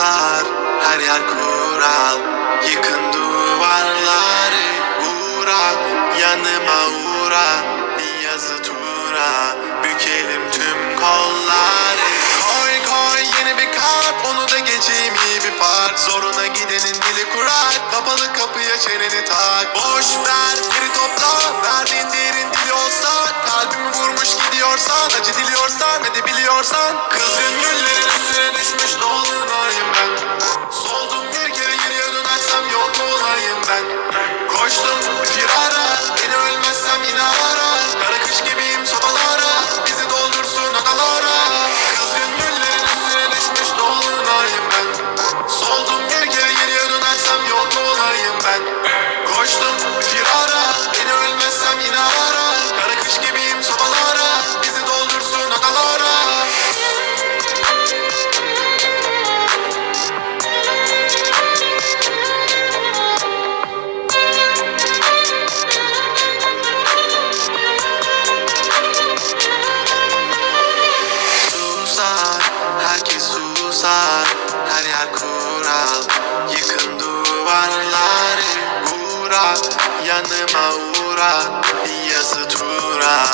susar her yer kural. Yıkın duvarları uğra. Yanıma uğra bir yazı tura. Bükelim tüm kolları. Koy koy yeni bir kalp onu da geçeyim iyi bir fark. Zoruna gidenin dili kurar Kapalı kapıya çeneni tak. Boş ver geri topla Verdiğin değerin dili olsa. Kalbimi vurmuş gidiyorsan Acı diliyorsan ve de biliyorsan. Kızgın güllerin yok olayım ben. Koştum susar Her yer kural. Yıkın duvarları Uğra, yanıma uğra yazı tura